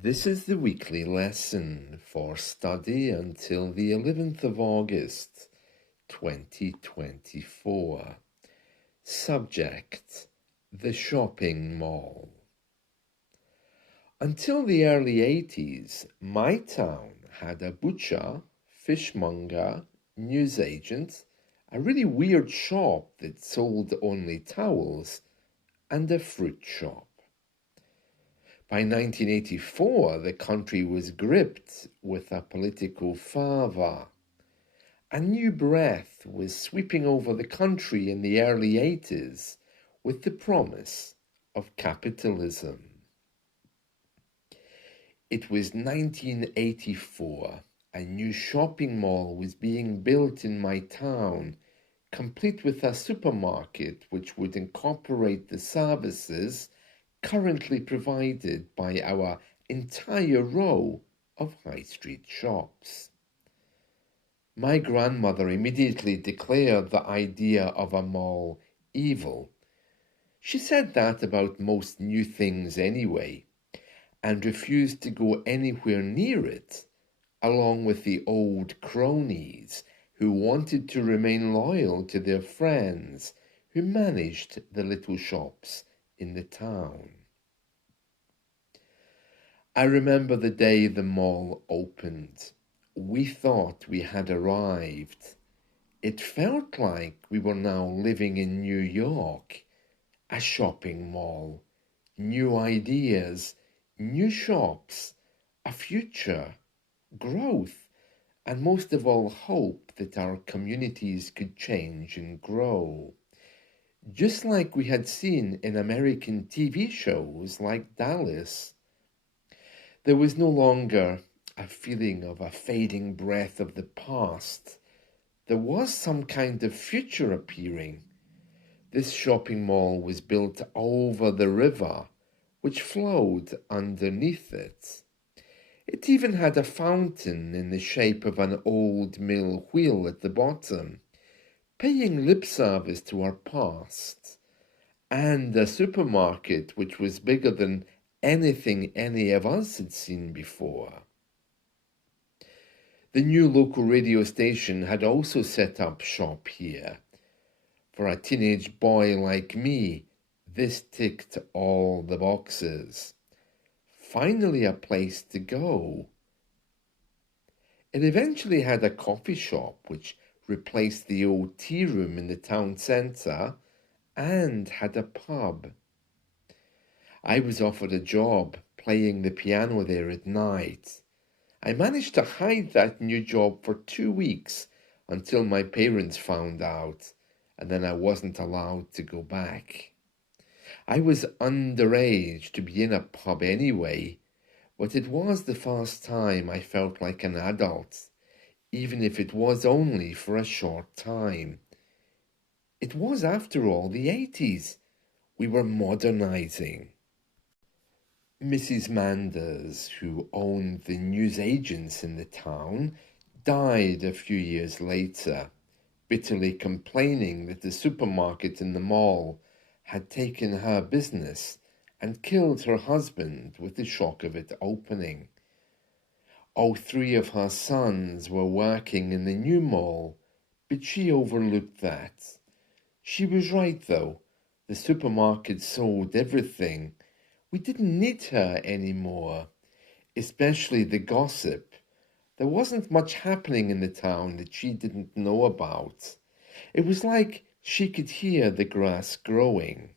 This is the weekly lesson for study until the 11th of August, 2024. Subject: the shopping mall. Until the early 80s, my town had a butcher, fishmonger, newsagent, a really weird shop that sold only towels, and a fruit shop. By 1984, the country was gripped with a political fervour. A new breath was sweeping over the country in the early 80s with the promise of capitalism. It was 1984. A new shopping mall was being built in my town, complete with a supermarket which would incorporate the services currently provided by our entire row of high street shops. My grandmother immediately declared the idea of a mall evil. She said that about most new things anyway, and refused to go anywhere near it, along with the old cronies who wanted to remain loyal to their friends who managed the little shops in the town. I remember the day the mall opened. We thought we had arrived. It felt like we were now living in New York. A shopping mall, new ideas, new shops, a future, growth, and most of all, hope that our communities could change and grow. Just like we had seen in American TV shows like Dallas. There was no longer a feeling of a fading breath of the past. There was some kind of future appearing. This shopping mall was built over the river, which flowed underneath it. It even had a fountain in the shape of an old mill wheel at the bottom, paying lip service to our past, and a supermarket which was bigger than anything any of us had seen before. The new local radio station had also set up shop here. For a teenage boy like me, this ticked all the boxes. Finally a place to go. It eventually had a coffee shop which replaced the old tea room in the town centre and had a pub. I was offered a job playing the piano there at night. I managed to hide that new job for 2 weeks until my parents found out, and then I wasn't allowed to go back. I was underage to be in a pub anyway, but it was the first time I felt like an adult, even if it was only for a short time. It was, after all, the 80s. We were modernizing. Mrs. Manders, who owned the newsagents in the town, died a few years later, bitterly complaining that the supermarket in the mall had taken her business and killed her husband with the shock of it opening. All 3 of her sons were working in the new mall, but she overlooked that. She was right, though. The supermarket sold everything. We didn't need her anymore, especially the gossip. There wasn't much happening in the town that she didn't know about. It was like she could hear the grass growing.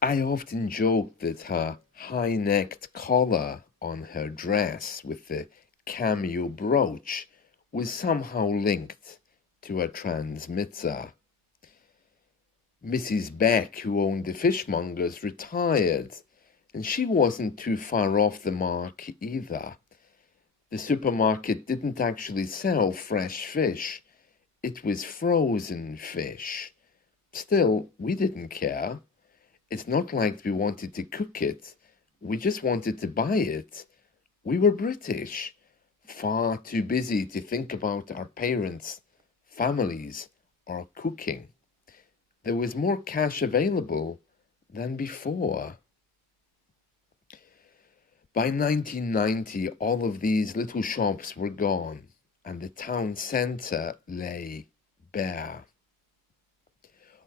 I often joked that her high-necked collar on her dress with the cameo brooch was somehow linked to a transmitter. Mrs. Beck, who owned the fishmongers, retired, and she wasn't too far off the mark either. The supermarket didn't actually sell fresh fish. It was frozen fish. Still, we didn't care. It's not like we wanted to cook it. We just wanted to buy it. We were British, far too busy to think about our parents, families, or cooking. There was more cash available than before. By 1990, all of these little shops were gone, and the town centre lay bare.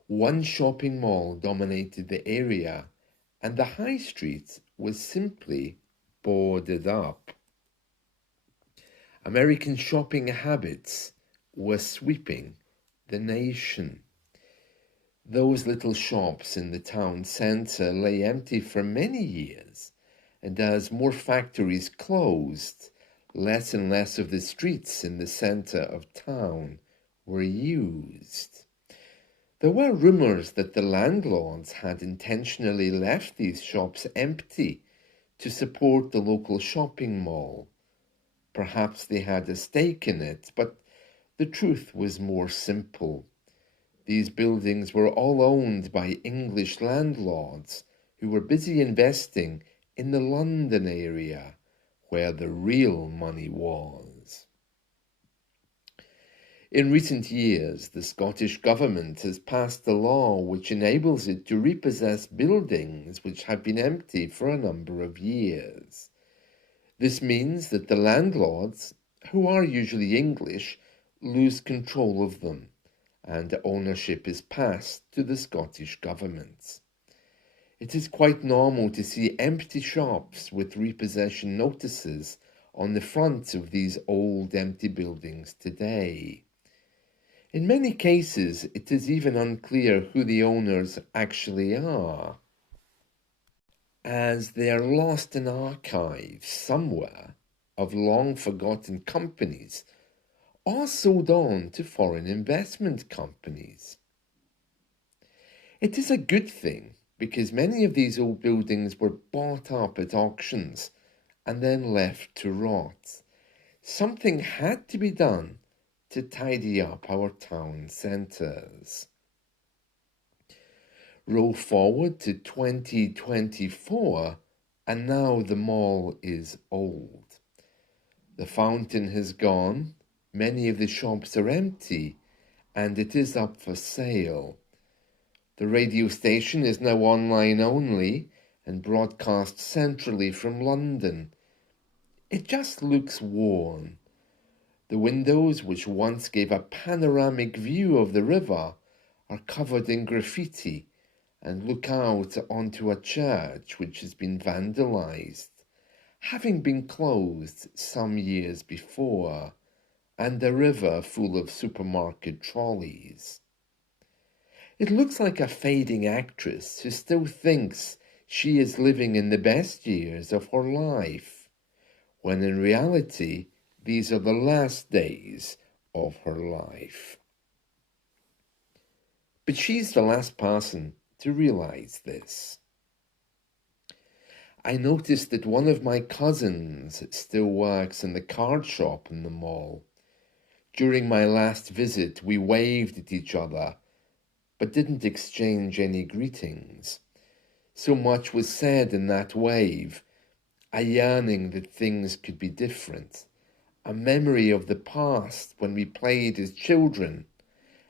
One shopping mall dominated the area, and the high street was simply boarded up. American shopping habits were sweeping the nation. Those little shops in the town centre lay empty for many years, and as more factories closed, less and less of the streets in the centre of town were used. There were rumours that the landlords had intentionally left these shops empty to support the local shopping mall. Perhaps they had a stake in it, but the truth was more simple. These buildings were all owned by English landlords who were busy investing in the London area, where the real money was. In recent years, the Scottish Government has passed a law which enables it to repossess buildings which have been empty for a number of years. This means that the landlords, who are usually English, lose control of them, and ownership is passed to the Scottish Government. It is quite normal to see empty shops with repossession notices on the front of these old empty buildings today. In many cases, it is even unclear who the owners actually are, as they are lost in archives somewhere of long-forgotten companies or sold on to foreign investment companies. It is a good thing because many of these old buildings were bought up at auctions and then left to rot. Something had to be done to tidy up our town centres. Roll forward to 2024 and now the mall is old. The fountain has gone, many of the shops are empty, and it is up for sale. The radio station is now online only and broadcasts centrally from London. It just looks worn. The windows, which once gave a panoramic view of the river, are covered in graffiti and look out onto a church which has been vandalised, having been closed some years before, and a river full of supermarket trolleys. It looks like a fading actress who still thinks she is living in the best years of her life, when in reality, these are the last days of her life. But she's the last person to realize this. I noticed that one of my cousins still works in the card shop in the mall. During my last visit, we waved at each other, but didn't exchange any greetings. So much was said in that wave, a yearning that things could be different, a memory of the past when we played as children,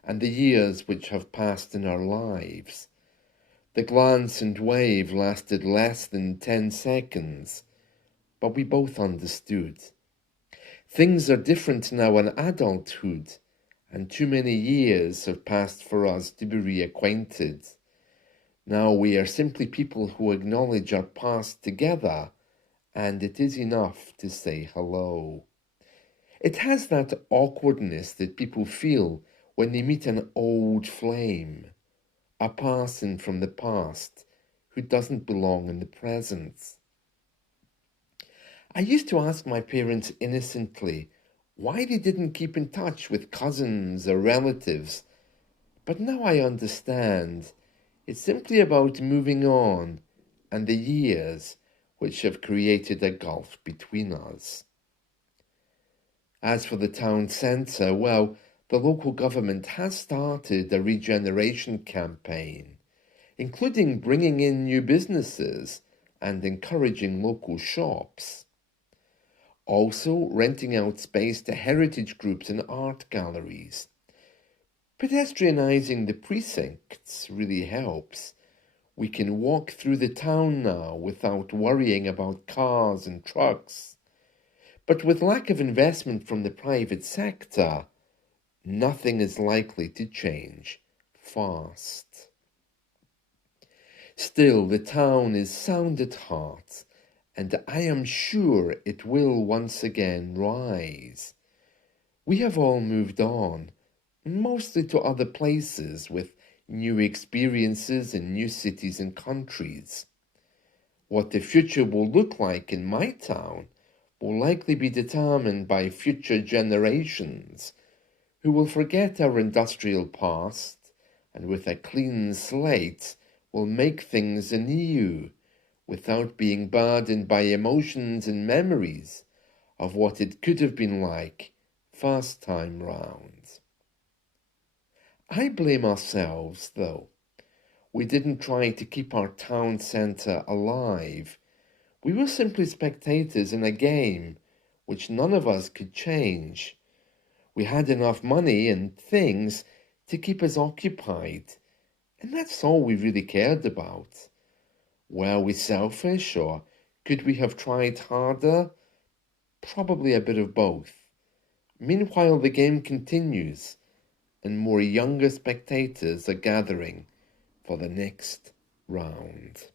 and the years which have passed in our lives. The glance and wave lasted less than 10 seconds, but we both understood. Things are different now in adulthood, and too many years have passed for us to be reacquainted. Now we are simply people who acknowledge our past together, and it is enough to say hello. It has that awkwardness that people feel when they meet an old flame, a person from the past who doesn't belong in the present. I used to ask my parents innocently why they didn't keep in touch with cousins or relatives, but now I understand. It's simply about moving on and the years which have created a gulf between us. As for the town centre, well, the local government has started a regeneration campaign, including bringing in new businesses and encouraging local shops. Also, renting out space to heritage groups and art galleries. Pedestrianising the precincts really helps. We can walk through the town now without worrying about cars and trucks. But with lack of investment from the private sector, nothing is likely to change fast. Still, the town is sound at heart, and I am sure it will once again rise. We have all moved on, mostly to other places with new experiences in new cities and countries. What the future will look like in my town will likely be determined by future generations who will forget our industrial past and with a clean slate will make things anew without being burdened by emotions and memories of what it could have been like first time round. I blame ourselves, though. We didn't try to keep our town centre alive. We were simply spectators in a game which none of us could change. We had enough money and things to keep us occupied, and that's all we really cared about. Were we selfish, or could we have tried harder? Probably a bit of both. Meanwhile, the game continues, and more younger spectators are gathering for the next round.